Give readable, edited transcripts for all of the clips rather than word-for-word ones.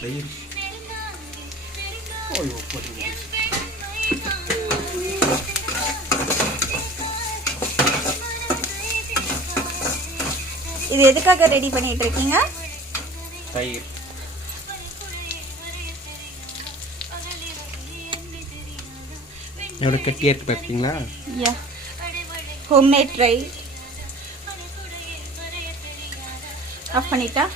தயிர். ஐயோ போடுங்க. இது எதுக்காக ரெடி பண்ணிட்டு இருக்கீங்க? தயிர். எவ்வளோ கட்டியாக இருக்கு பார்த்தீங்களா? யா, ஹோம்மேட் ட்ரை. ஆஃப் பண்ணிட்டா?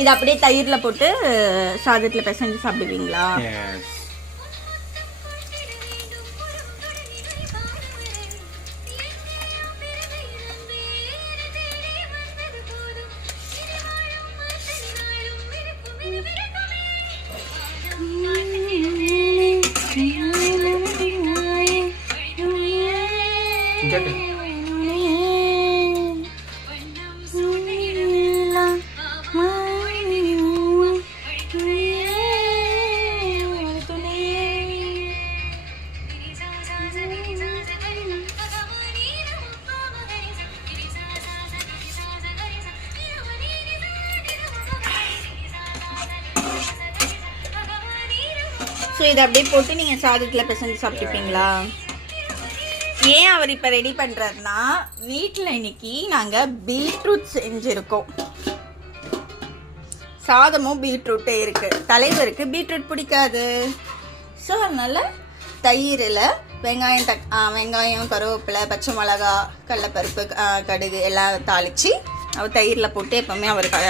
இது அப்படியே தயிர்ல போட்டு சாதத்துல பிசைஞ்சு சாப்பிடுவீங்களா? ஸோ இதை அப்படியே போட்டு நீங்கள் சாதத்தில் பிசைஞ்சு சாப்பிட்டுப்பீங்களா? ஏன் அவர் இப்போ ரெடி பண்ணுறாருனா, வீட்டில் இன்னைக்கு நாங்கள் பீட்ரூட் செஞ்சுருக்கோம். சாதமும் பீட்ரூட்டே இருக்குது. தலைவருக்கு பீட்ரூட் பிடிக்காது. ஸோ அதனால் தயிரில் வெங்காயம், கருவேப்பிலை, பச்சை மிளகா, கடலைப்பருப்பு, கடுகு எல்லாம் தாளித்து அவர் தயிரில் போட்டு எப்போவுமே அவருக்கு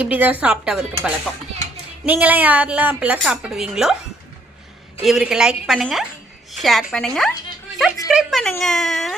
இப்படி தான் சாப்பிட்டு அவருக்கு பழக்கம். நீங்களாம் யாரெல்லாம் அப்படிலாம் சாப்பிடுவீங்களோ இவருக்கு லைக் பண்ணுங்கள், ஷேர் பண்ணுங்கள், சப்ஸ்கிரைப் பண்ணுங்கள்.